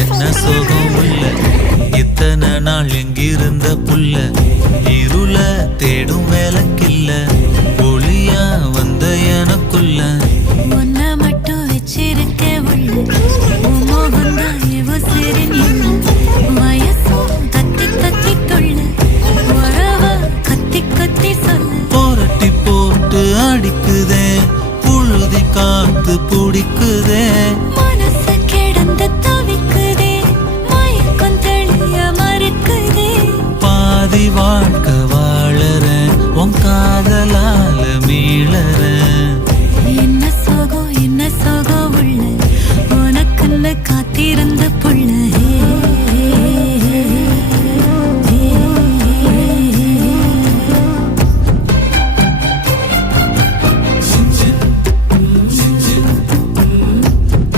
என்ன சோகம் உள்ள இத்தனை நாள் எங்கிருந்த புள்ள இருள தேடும் வேலைக்கில்ல ஒளியா வந்த எனக்குள்ள ஒன்ன மட்டும் வச்சிருக்க உள்ள